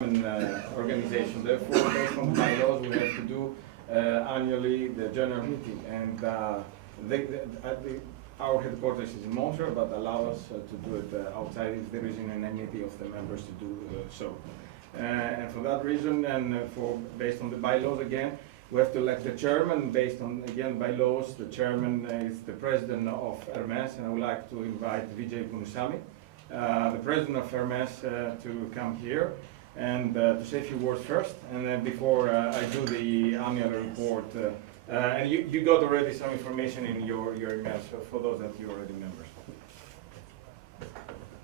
Organization. Therefore, based on the bylaws, we have to do annually the general meeting, and our headquarters is in Montreal, but allow us to do it outside if there is an unanimity of the members to do so. And for that reason, and based on the bylaws again, we have to elect the chairman. Based on again bylaws, the chairman is the president of Hermes, and I would like to invite Vijay Punusamy, the president of Hermes, to come here and to say a few words first, and then before I do the annual report. And you got already some information in your emails for those that you already members.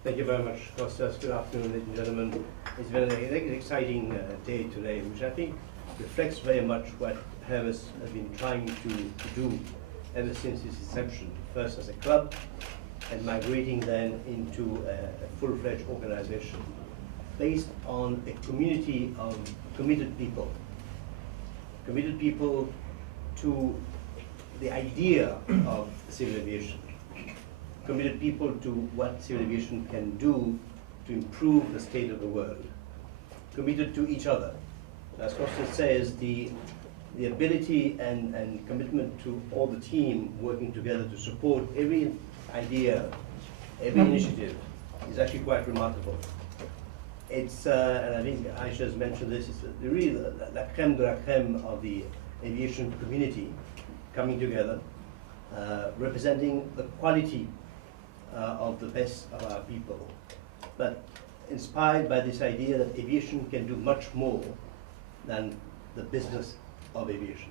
Thank you very much, Kostas. Good afternoon, ladies and gentlemen. It's been an exciting day today, which I think reflects very much what Hermes has been trying to do ever since its inception. First as a club, and migrating then into a full-fledged organization based on a community of committed people to the idea of civil aviation, committed people to what civil aviation can do to improve the state of the world, committed to each other. As Kostas says, the ability and commitment to all the team working together to support every idea, every initiative is actually quite remarkable. It's, and I think Aisha has mentioned this, it's really la crème de la crème of the aviation community coming together, representing the quality of the best of our people, but inspired by this idea that aviation can do much more than the business of aviation.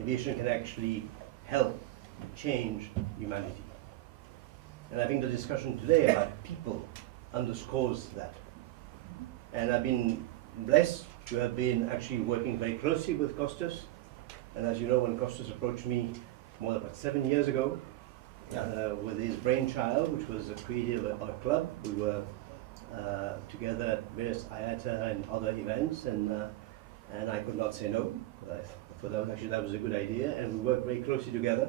Aviation can actually help change humanity. And I think the discussion today about people underscores that. And I've been blessed to have been actually working very closely with Kostas. And as you know, when Kostas approached me more than about 7 years ago, with his brainchild, which was the creative of our club, we were together at various IATA and other events, and I could not say no. I thought that was a good idea, and we worked very closely together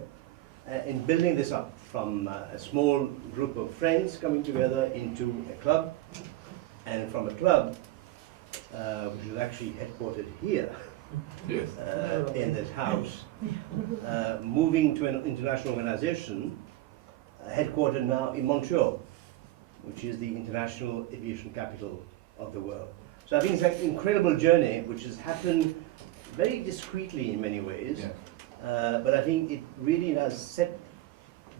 in building this up from a small group of friends coming together into a club, and from a club, which is actually headquartered here, yes. In this house, moving to an international organization headquartered now in Montreal, which is the international aviation capital of the world. So I think it's like an incredible journey which has happened very discreetly in many ways, yeah. But I think it really has set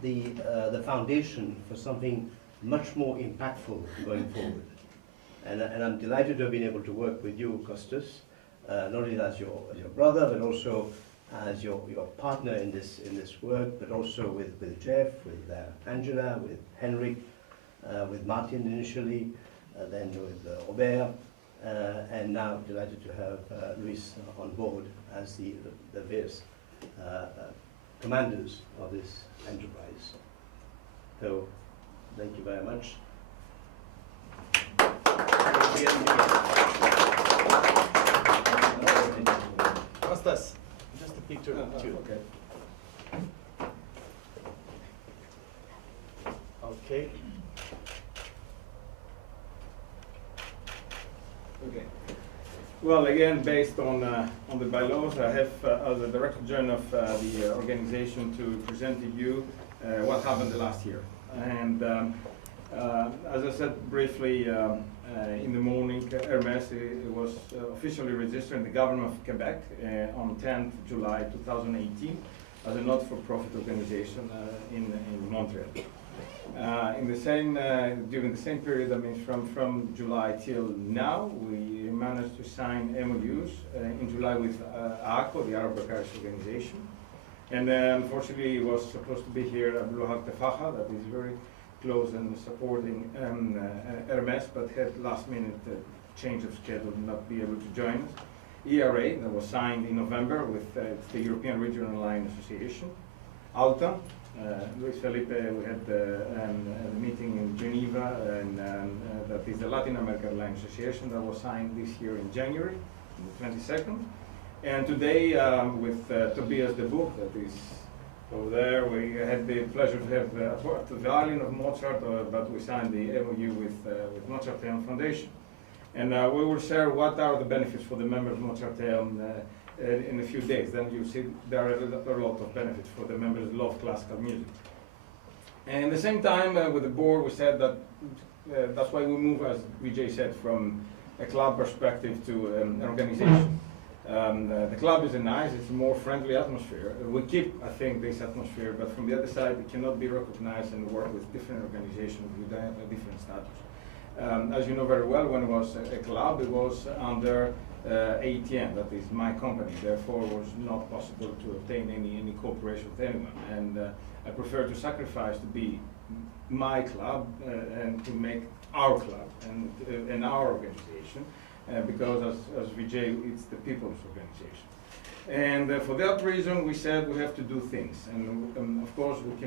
the foundation for something much more impactful going forward. And I'm delighted to have been able to work with you, Kostas, not only as your brother, but also as your partner in this work, but also with Jeff, with Angela, with Henrik, with Martin initially, then with Robert, and now delighted to have Luis on board as the various commanders of this enterprise. So, thank you very much. Kostas, just a picture too. Okay. Okay. Okay. Well, again, based on the bylaws, I have as the Director General of the organization to present to you what happened the last year. And as I said briefly in the morning, Hermes was officially registered in the government of Quebec on 10th July 2018 as a not-for-profit organization in Montreal. During the same period, I mean, from July till now, we managed to sign MOUs in July with ACO, the Arab Aircraft Organization, and unfortunately, it was supposed to be here Abdullah Tafaha, that is very close and supporting Hermes, but had last-minute change of schedule and not be able to join us. ERA, that was signed in November with the European Regional Line Association. ALTA, Luis Felipe, we had a meeting in Geneva, and that is the Latin American Line Association that was signed this year in January, the 22nd. And today, with Tobias de Boek, that is over there, we had the pleasure to have the violin of Mozart, but we signed the MOU with Mozart Foundation. And we will share what are the benefits for the members of Mozarteum in a few days. Then you see there are a lot of benefits for the members who love classical music. And at the same time, with the board, we said that that's why we move, as Vijay said, from a club perspective to an organization. The club is it's a more friendly atmosphere. We keep, I think, this atmosphere, but from the other side, it cannot be recognized and work with different organizations with a different status. As you know very well, when it was a club, it was under AGM, that is my company. Therefore, it was not possible to obtain any cooperation with anyone. And I prefer to sacrifice to be my club and to make our club and our organization. Because as Vijay, it's the people's organization. And for that reason, we said we have to do things. And of course, we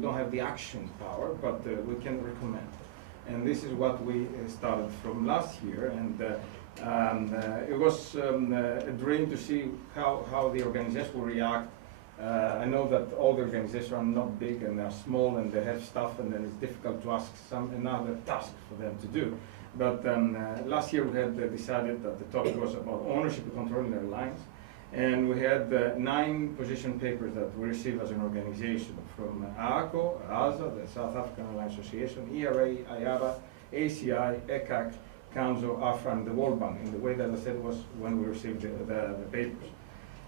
don't have the action power, but we can recommend. And this is what we started from last year. And it was a dream to see how the organization will react. I know that all the organizations are not big and they're small and they have stuff, and then it's difficult to ask another task for them to do. But last year we had decided that the topic was about ownership and controlling the airlines. And we had 9 position papers that we received as an organization from AACO, ASA, the South African Airline Association, ERA, IATA, ACI, ECAC, CAMSO, AFRA, and the World Bank. In the way that I said was when we received the papers.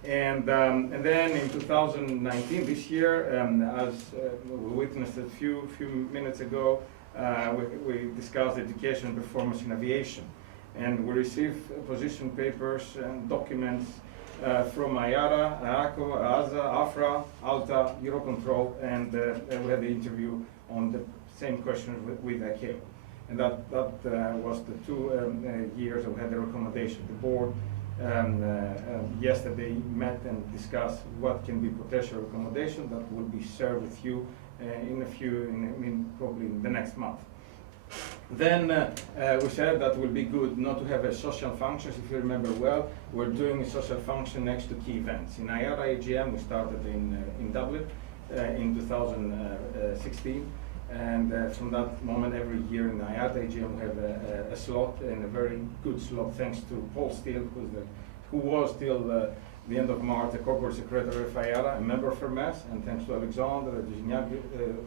And then in 2019, this year, as we witnessed a few minutes ago, we discussed education and performance in aviation, and we received position papers and documents from IATA, AACO, ASA, AFRA, ALTA, Eurocontrol, and we had the interview on the same questions with ICAO. And that was the 2 years that we had the recommendation. The board yesterday met and discussed what can be potential recommendation that will be shared with you probably in the next month. Then we said that would be good not to have a social functions. If you remember well, we're doing a social function next to key events. In IATA AGM, we started in Dublin in 2016. And from that moment, every year in IATA AGM, we have a slot, and a very good slot, thanks to Paul Steele, who was till the end of March the corporate secretary of IATA, a member of Hermes, and thanks to Alexandre Gignac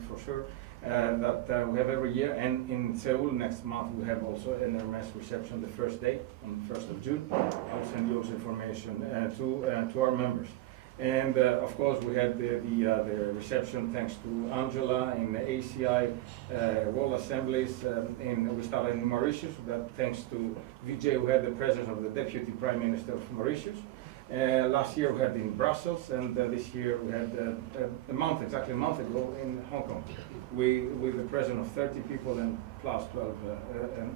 for sure, that we have every year. And in Seoul next month, we have also an Hermes reception the first day, on the 1st of June. I'll send you also information to our members. And of course, we had the reception thanks to Angela in the ACI World Assemblies. We started in Mauritius. That thanks to Vijay, we had the presence of the Deputy Prime Minister of Mauritius. Last year we had in Brussels, and this year we had exactly a month ago in Hong Kong, with the presence of 30 people and plus 12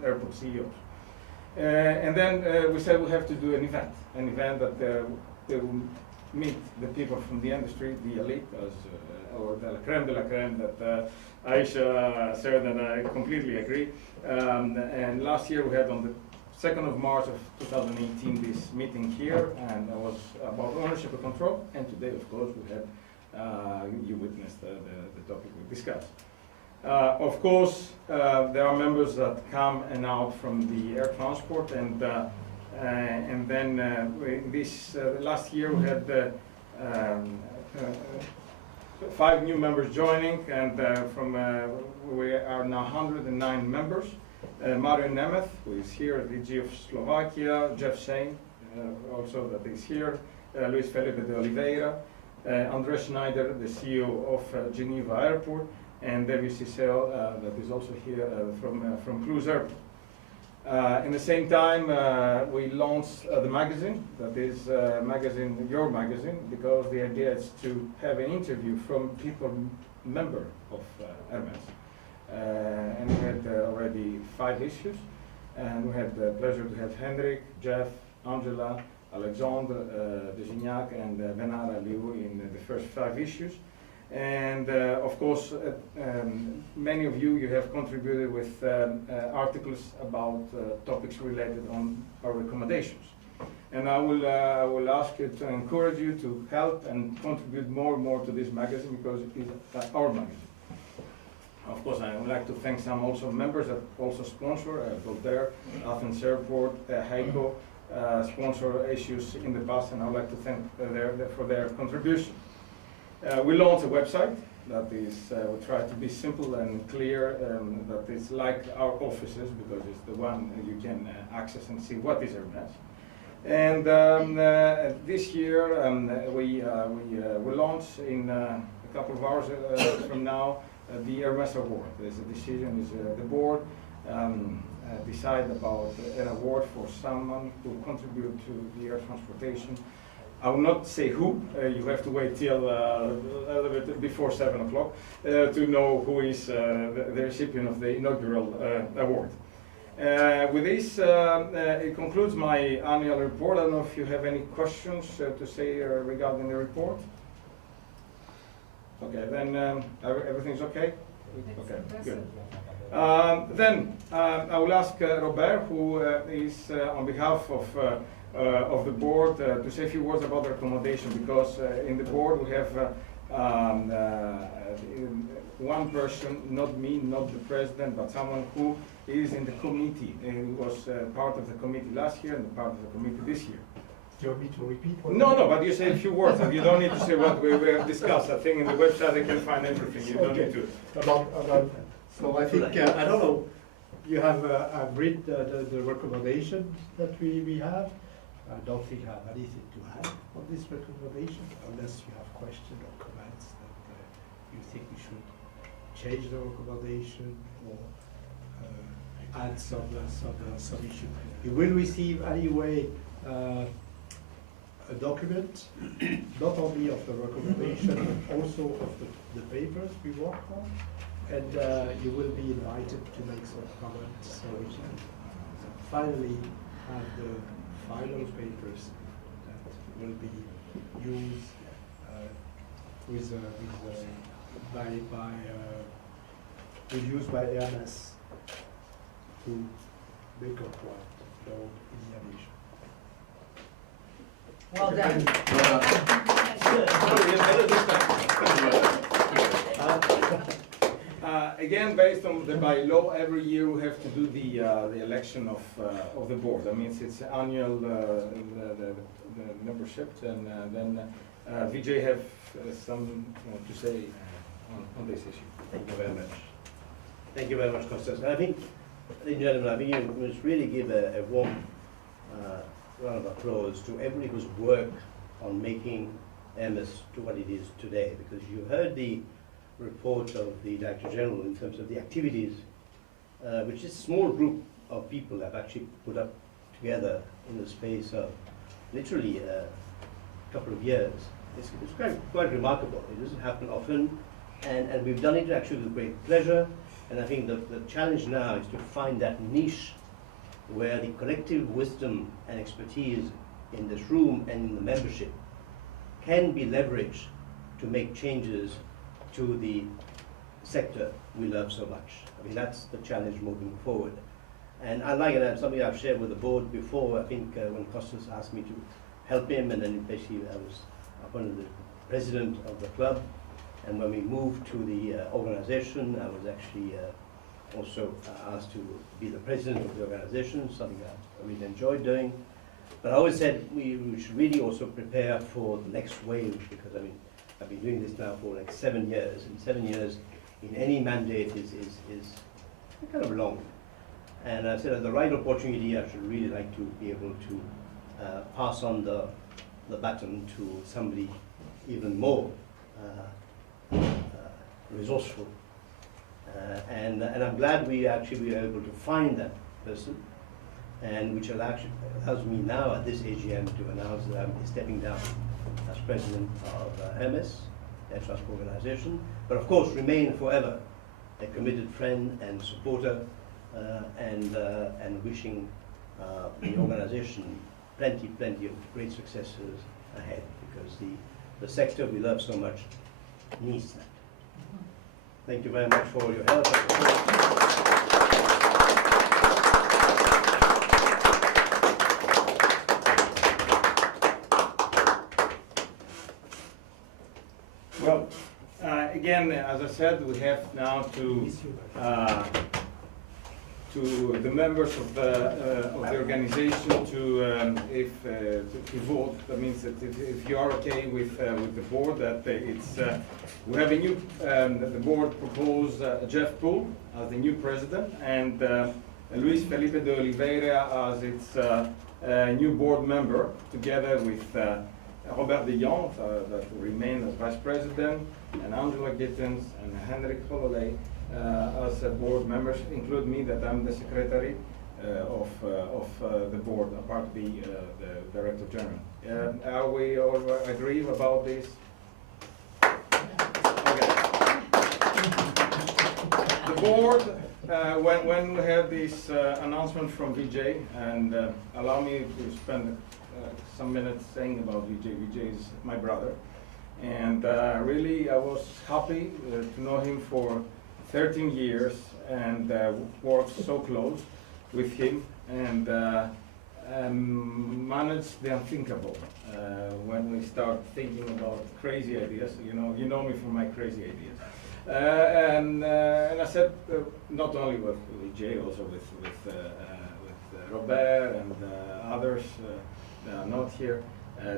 airport CEOs. And then we said we have to do an event that they will meet the people from the industry, the elite, or the creme de la creme that Aisha said, and I completely agree. And last year we had on the 2nd of March of 2018 this meeting here, and it was about ownership and control. And today, of course, we had, you witnessed the topic we discussed. Of course, there are members that come and out from the air transport, and then this last year we had 5 new members joining, and we are now 109 members. Mario Nemeth, who is here, DG of Slovakia, Jeff Shane, also that is here, Luis Felipe de Oliveira, Andre Schneider, the CEO of Geneva Airport, and David Cicel, that is also here from Cruise Airport. In the same time, we launched the magazine, that is your magazine, because the idea is to have an interview from people, member of Hermes. And we had already 5 issues, and we had the pleasure to have Hendrik, Jeff, Angela, Alexandre Gignac, and Venara Liu in the first 5 issues. And of course, many of you have contributed with articles about topics related on our recommendations. And I will ask you to encourage you to help and contribute more and more to this magazine, because it is our magazine. of course, I would like to thank some also members that also sponsor, Voltaire, Athens Airport, Heiko, sponsor issues in the past, and I would like to thank for their contribution. We launched a website that is, we try to be simple and clear, that it's like our offices, because it's the one you can access and see what is Hermes. And this year we launch in a couple of hours from now the Hermes Award. There's a decision, is the board decide about an award for someone who contribute to the air transportation. I will not say who, you have to wait till a little bit before 7 o'clock to know who is the recipient of the inaugural award. With this, it concludes my annual report. I don't know if you have any questions to say regarding the report. Okay, then everything's okay? Okay, good. Then I will ask Robert, who is on behalf of the board, to say a few words about the recommendation, because in the board we have one person, not me, not the president, but someone who is in the committee, and was part of the committee last year and part of the committee this year. Do you want me to repeat what? No, but you say a few words, and you don't need to say what we have discussed. I think in the website they can find everything. You don't need to. About, so I think, I don't know, you have read the recommendation that we have. I don't think I have anything to add on this recommendation, unless you have questions or comments that you think we should change the recommendation or add some issue. You will receive anyway a document, not only of the recommendation, but also of the papers we work on, and you will be invited to make some comments, so we can finally have the final papers that will be used by Hermes to make a point about the aviation. Well done. Again, based on by law, every year we have to do the election of the board. I mean, it's annual the membership, and then Vijay have some to say on this issue. Thank you very much. Thank you very much, Constance. I think, ladies and gentlemen, I think you must really give a warm round of applause to everybody who's worked on making Hermes to what it is today, because you heard the report of the Director General in terms of the activities, which is a small group of people have actually put up together in the space of literally a couple of years. It's quite remarkable. It doesn't happen often, and we've done it actually with great pleasure. And I think the challenge now is to find that niche where the collective wisdom and expertise in this room and in the membership can be leveraged to make changes to the sector we love so much. I mean, that's the challenge moving forward. And I like it, and something I've shared with the board before. I think when Costas asked me to help him, and then basically I was appointed the president of the club. And when we moved to the organization, I was actually also asked to be the president of the organization, something I really enjoyed doing. But I always said we should really also prepare for the next wave, because I mean, I've been doing this now for like 7 years, and 7 years in any mandate is kind of long. And I said at the right opportunity, I should really like to be able to pass on the baton to somebody even more resourceful. And I'm glad we actually were able to find that person, and which allows me now at this AGM to announce that I'm stepping down as president of Hermes, Air Transport Organization, but of course remain forever a committed friend and supporter, and wishing the organization plenty of great successes ahead, because the sector we love so much needs that. Thank you very much for your help. Well, again, as I said, we have now to the members of the organization to vote. That means that if you are okay with the board, that it's we have a new the board proposed Jeff Poole as the new president and Luis Felipe de Oliveira as its new board member, together with Robert de Jong, that will remain as vice president, and Angela Gittens and Henrik Hollolay as board members, include me, that I'm the secretary of the board, apart to be the director general. Are we all agree about this? Okay. The board, when we had this announcement from Vijay, and allow me to spend some minutes saying about Vijay. Vijay is my brother, and really I was happy to know him for 13 years and worked so close with him and managed the unthinkable when we start thinking about crazy ideas. You know me for my crazy ideas. And I said, not only with Vijay, also with Robert and others not here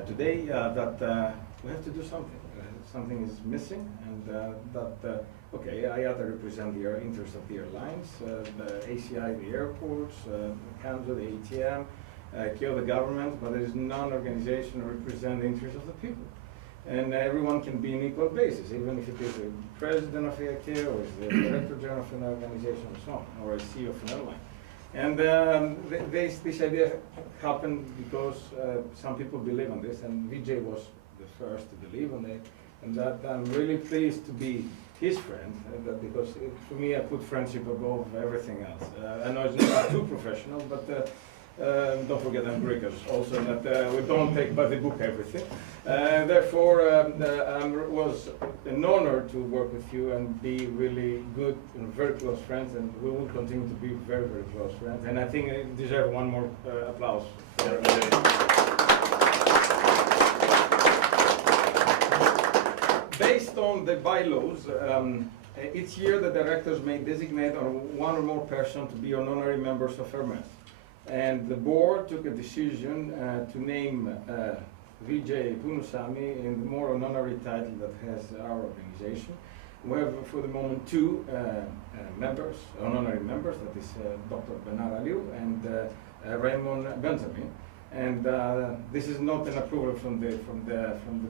today, that we have to do something. Something is missing, and that okay, I have to represent the interests of the airlines, the ACI, the airports, Canada, the ATM, kill the government, but there is non-organization to represent the interests of the people. And everyone can be on equal basis, even if it is a president of AIK or is the director general of an organization or so on, or a CEO of an airline. And this idea happened because some people believe on this, and Vijay was the first to believe on it, and that I'm really pleased to be his friend, because for me I put friendship above everything else. I know it's not too professional, but don't forget I'm Greek also, that we don't take by the book everything. Therefore, it was an honor to work with you and be really good and very close friends, and we will continue to be very, very close friends. And I think I deserve one more applause. Based on the bylaws, each year the directors may designate one or more person to be honorary members of Hermes. And the board took a decision to name Vijay Punusamy in the more honorary title that has our organization. We have for the moment two members, honorary members, that is Dr. Benar Aliou and Raymond Benjamin. And this is not an approval from the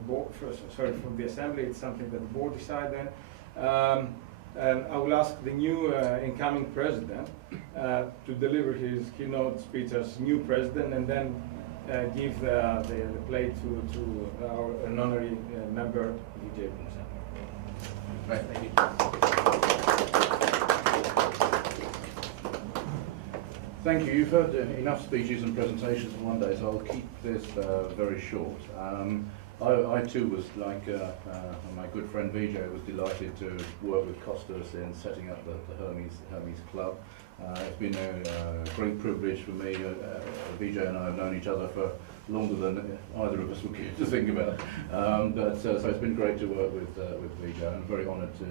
board, from the assembly. It's something that the board decided. And I will ask the new incoming president to deliver his keynote speech as new president, and then give the play to our honorary member, Vijay Punusamy. Right, thank you. Thank you. You've heard enough speeches and presentations in one day, so I'll keep this very short. I too was like my good friend Vijay, was delighted to work with Costas in setting up the Hermes Club. It's been a great privilege for me. Vijay and I have known each other for longer than either of us would care to think about. So it's been great to work with Vijay. I'm very honoured to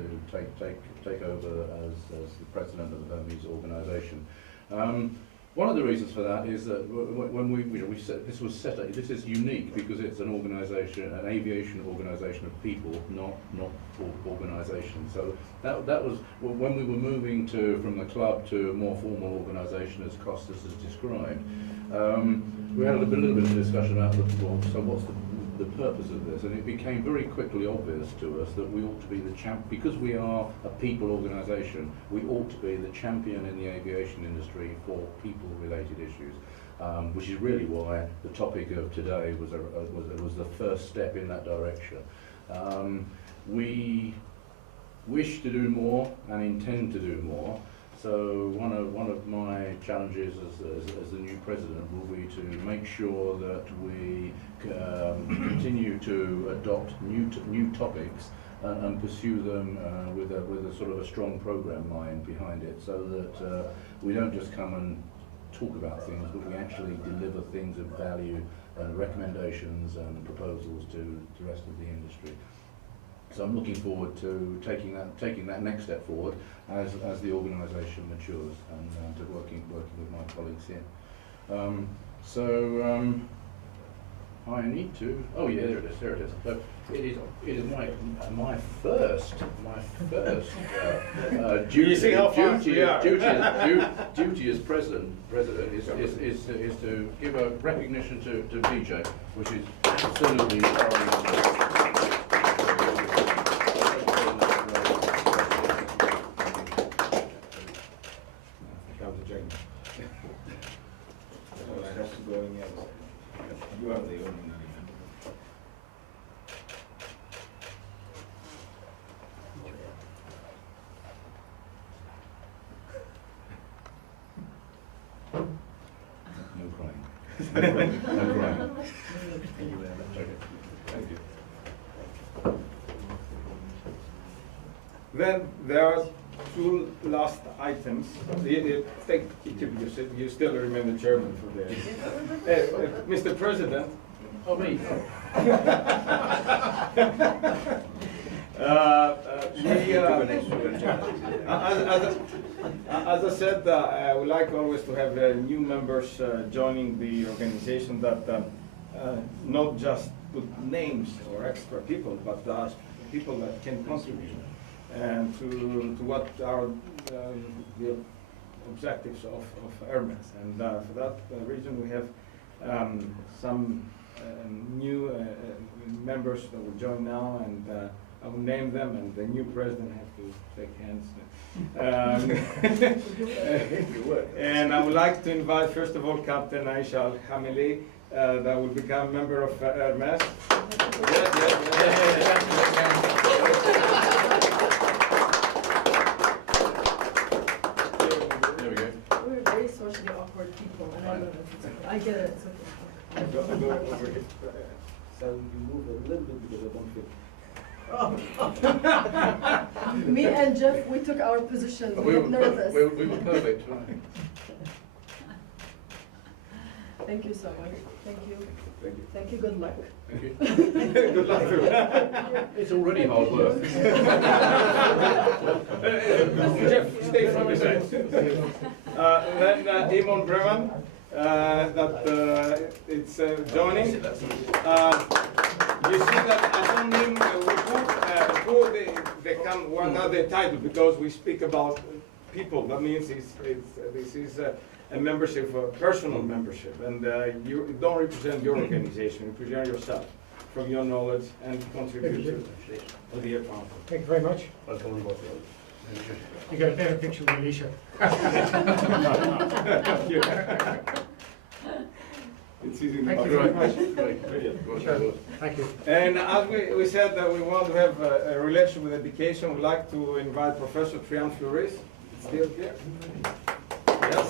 take over as the president of the Hermes organisation. One of the reasons for that is that when we set, this was set up, this is unique because it's an organisation, an aviation organisation of people, not organisations. So that was when we were moving from the club to a more formal organisation, as Costas has described. We had a little bit of discussion about so what's the purpose of this, and it became very quickly obvious to us that we ought to be the because we are a people organisation, we ought to be the champion in the aviation industry for people-related issues, which is really why the topic of today was the first step in that direction. We wish to do more and intend to do more. So one of my challenges as the new president will be to make sure that we continue to adopt new topics and pursue them with a sort of a strong program mind behind it, so that we don't just come and talk about things, but we actually deliver things of value and recommendations and proposals to the rest of the industry. So I'm looking forward to taking that next step forward as the organisation matures and to working with my colleagues here. I need to. Oh yeah, there it is. So it is my first duty. You see how fast we are. Duty as president is to give a recognition to VJ, which is absolutely. You are the owner. No crying. No crying. Thank you very much. Okay. Thank you. Then there are two last items. Take it, you still remain the chairman for the. Mr. President. Oh, me. As I said, I would like always to have new members joining the organization that not just put names or extra people, but people that can contribute and to what are the objectives of Hermes. And for that reason, we have some new members that will join now, and I will name them, and the new president has to shake hands. And I would like to invite, first of all, Captain Aisha Al-Hamili, that will become member of Hermes. There we go. We're very socially awkward people, and I don't know if it's okay. I get it, it's okay. Go over here. So you move a little bit because I don't feel. Me and Jeff, we took our positions. We get nervous. We were perfect. Right. Thank you so much. Thank you. Thank you. Thank you. Good luck. Thank you. Good luck to you. It's already hard work. Jeff, stay from his side. Then Imon Breman, that it's joining. You see that acronym who they come, what are the title, because we speak about people. That means this is a membership, a personal membership, and you don't represent your organization, you represent yourself from your knowledge and contribute to the account. Thank you very much. Welcome on board. You got a better picture of Alicia. Thank you. It's easy. Thank you very much. Sure. Thank you. And as we said that we want to have a relation with education, we'd like to invite Professor Trian Fleuris. It's still here. Yes.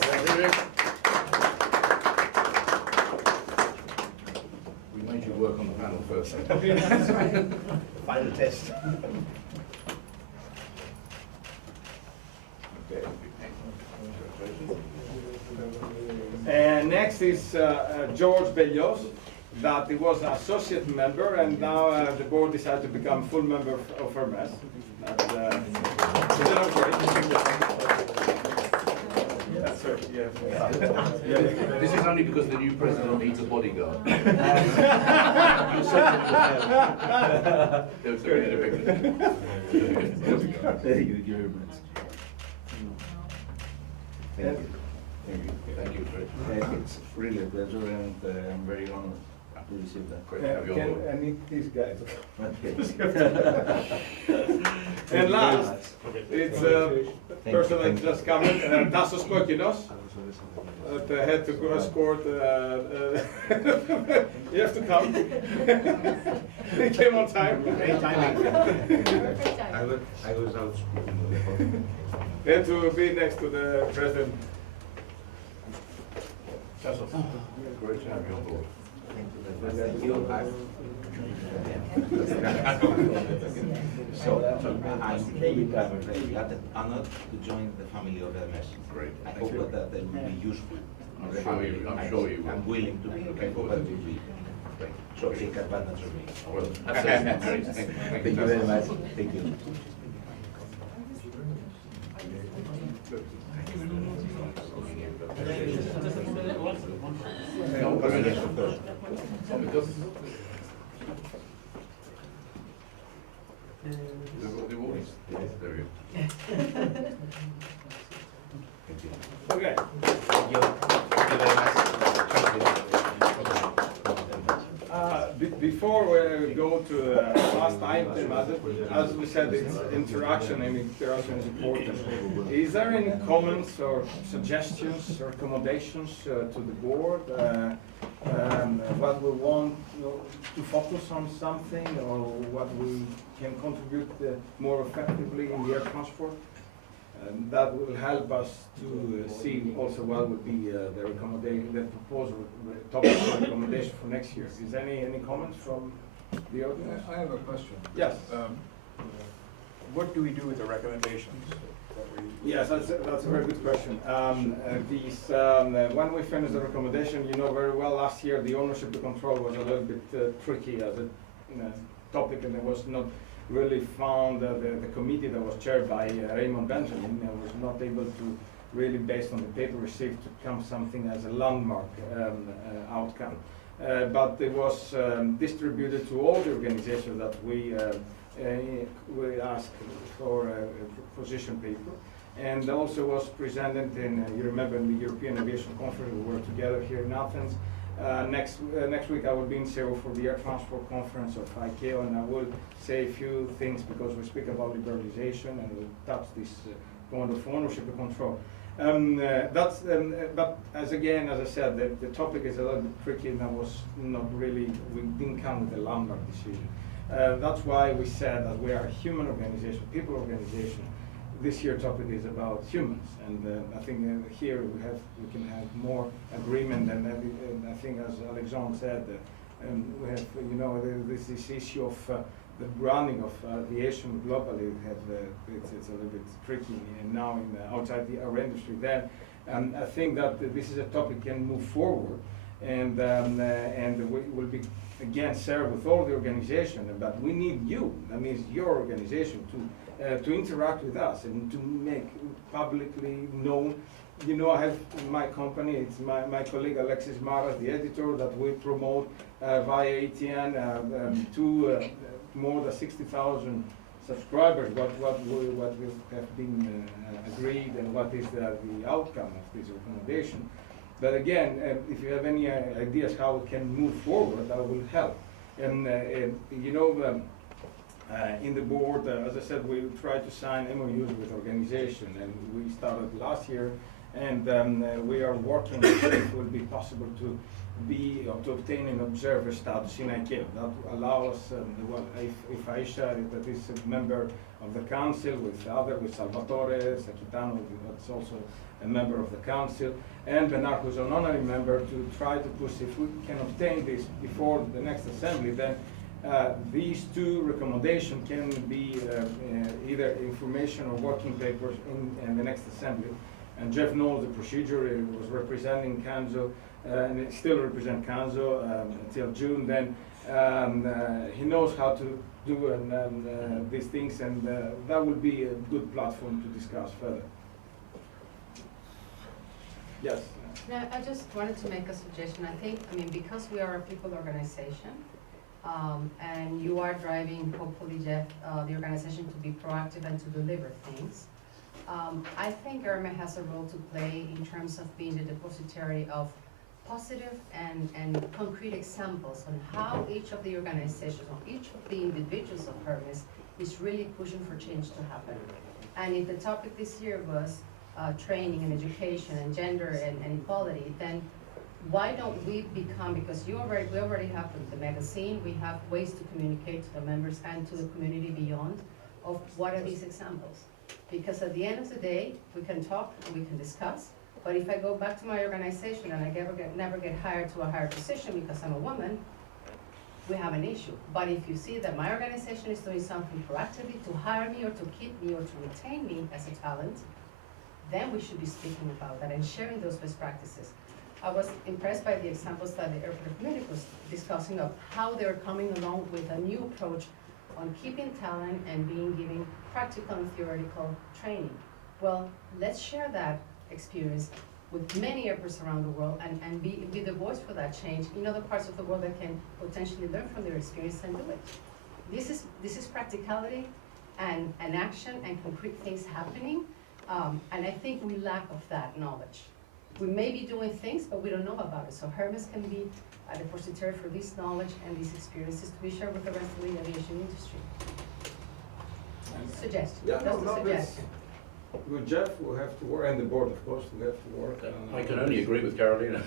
We made you work on the panel first. Final test. Okay. And next is George Bellios, that he was an associate member, and now the board decided to become full member of Hermes. Is that okay? That's right, yeah. This is only because the new president needs a bodyguard. There was a bit of a Thank you very much. Thank you. Thank you, Fred. It's really a pleasure, and I'm very honored to receive that. Great to have you on board. I need these guys. Okay. And last, it's a person that just coming, Tassos Kokinos, that had to go escort. You have to come. He came on time. Great timing. I was out speaking. And to be next to the president. Tassos, great to have you on board. Thank you. So, I'm really glad and honored to join the family of Hermes. Great. I Thank hope you. that they will be useful. I'm sure you will. I'm willing to be. I hope that will be. Thank you. so take advantage of me. Well, absolutely. Thank you very much. Thank you. No, Yes, of course. because the wall is there. You Thank you. Okay. Thank you. Thank you very much. Thank you. Before we go to last item, as we said, it's interaction, and interaction is important. Is there any comments or suggestions or recommendations to the board? What we want, to focus on something, or what we can contribute more effectively in the air transport? That will help us to see also what would be the recommendation, the proposal, topic of recommendation for next year. Is there any comments from the audience? I have a question. Yes. What do we do with the recommendations that we? Yes, that's a very good question. When we finish the recommendation, you know very well, last year the ownership to control was a little bit tricky as a topic, and it was not really found, the committee that was chaired by Raymond Benjamin was not able to really, based on the paper received, to come something as a landmark outcome. But it was distributed to all the organizations that we asked for a position paper, and also was presented in, you remember, in the European Aviation Conference. We were together here in Athens. Next week I will be in Seoul for the Air Transport Conference of ICAO, and I will say a few things because we speak about liberalization and we touch this point of ownership and control. But as I said, the topic is a little bit tricky, and we didn't come with a landmark decision. That's why we said that we are a human organization, people organization. This year topic is about humans, and I think here we can have more agreement, and I think, as Alexandre said, we have this issue of the branding of aviation globally. It's a little bit tricky now outside our industry. Then, I think that this is a topic can move forward, and we will be again shared with all the organization. But we need you. That means your organization to interact with us and to make publicly known. I have my company, it's my colleague Alexis Maras, the editor, that we promote via ATN to more than 60,000 subscribers, what we have been agreed, and what is the outcome of this recommendation. But again, if you have any ideas how we can move forward, that will help. And in the board, as I said, we try to sign MOUs with organizations, and we started last year, and we are working to see if it will be possible to obtain an observer status in ICAO. That will allow us, if Aisha, that is a member of the council, with Salvatore Sakitano, that's also a member of the council, and Bernard, who's an honorary member, to try to push, if we can obtain this before the next assembly, then these two recommendations can be either information or working papers in the next assembly. And Jeff knows the procedure. He was representing CANSO, and it still represents CANSO until June. Then he knows how to do these things, and that will be a good platform to discuss further. Yes? No, I just wanted to make a suggestion. I mean, because we are a people organization, and you are driving, hopefully, Jeff, the organization to be proactive and to deliver things. I think Hermes has a role to play in terms of being the depository of positive and concrete examples on how each of the organizations, or each of the individuals of Hermes is really pushing for change to happen. And if the topic this year was training and education and gender and equality, then why don't we become, because we already have the magazine, we have ways to communicate to the members and to the community beyond of what are these examples. Because at the end of the day, we can talk and we can discuss, but if I go back to my organization and I never get hired to a higher position because I'm a woman, we have an issue. But if you see that my organization is doing something proactively to hire me or to keep me or to retain me as a talent, then we should be speaking about that and sharing those best practices. I was impressed by the examples that the airport community was discussing of how they're coming along with a new approach on keeping talent and given practical and theoretical training. Well, let's share that experience with many airports around the world and be the voice for that change in other parts of the world that can potentially learn from their experience and do it. This is practicality and action and concrete things happening, and I think we lack of that knowledge. We may be doing things, but we don't know about it. So Hermes can be a depository for this knowledge and these experiences to be shared with the rest of the aviation industry. Suggestion, Yeah, just a no, suggestion. with Jeff, we'll have to work, and the board, of course, we have to work. I can only agree with Carolina.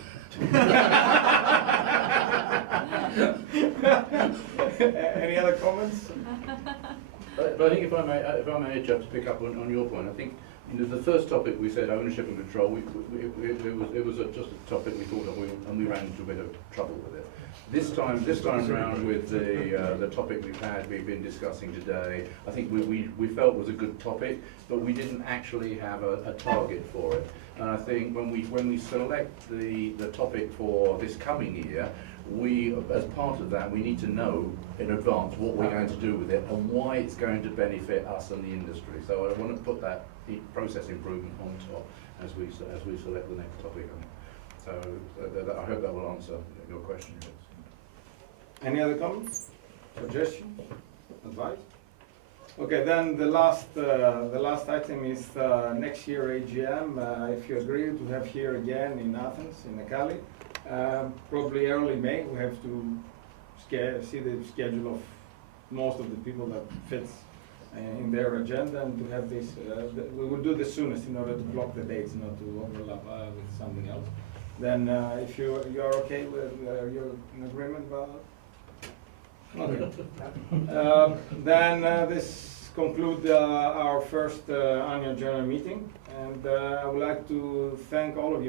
Any other comments? But I think if I may, Jeff, to pick up on your point, I think the first topic we said, ownership and control, it was just a topic we thought of, and we ran into a bit of trouble with it. This time around with the topic we've been discussing today, I think we felt was a good topic, but we didn't actually have a target for it. And I think when we select the topic for this coming year, as part of that, we need to know in advance what we're going to do with it and why it's going to benefit us and the industry. So I want to put that process improvement on top as we select the next topic. So I hope that will answer your question. Any other comments, suggestions, advice? Okay, then the last item is next year AGM. If you agree to have here again in Athens, in Akali, probably early May. We have to see the schedule of most of the people that fits in their agenda, and to have this. We will do the soonest in order to block the dates, not to overlap with something else. Then, if you're okay with, you're in agreement about that? Okay. Then this concludes our first annual general meeting, and I would like to thank all of you.